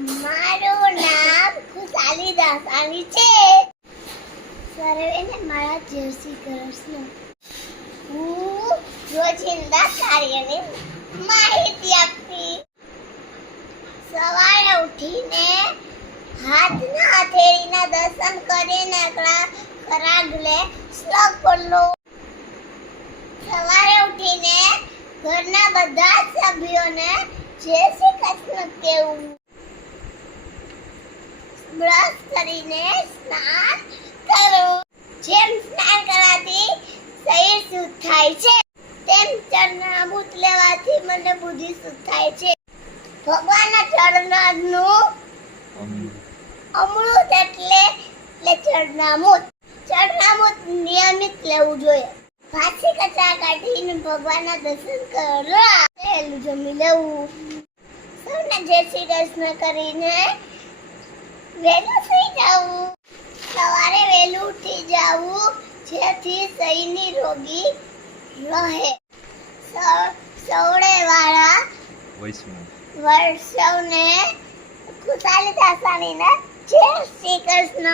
મારું નામ ખુશાલી દાસાણી છે. સર્વેને મારા જય શ્રી કૃષ્ણ. હું રોજિંદા કાર્યની માહિતી આપી. સવારે ઉઠીને હાથના હથેળીના દર્શન કરીને કરાગલે શ્લોક બોલો. સવારે ઉઠીને ઘરના બધા સભ્યોને જય શ્રી કૃષ્ણ કહેવું. બ્રશ કરીને સ્નાન કરવું. જેમ સ્નાન કરવાથી શરીર શુદ્ધ થાય છે તેમ ચરણામૃત લેવાથી મને બુદ્ધિ શુદ્ધ થાય છે. ભગવાનના ચરણાનું અમૃત એટલે ચરણામૃત. ચરણામૃત નિયમિત લેવું જોઈએ. પાછી કચરા કાઢીને ભગવાનના દર્શન કરવા પહેલું જમી લેવું. સૌને જય શ્રી કૃષ્ણ કરીને વહેલું સુઈ જવું. સવારે વહેલું ઉઠી જવું જેથી શરીર નિરોગી રહે. સૌને વાળા વર્ષોને ખુશાલી દાસાણીને જય શ્રી કૃષ્ણ.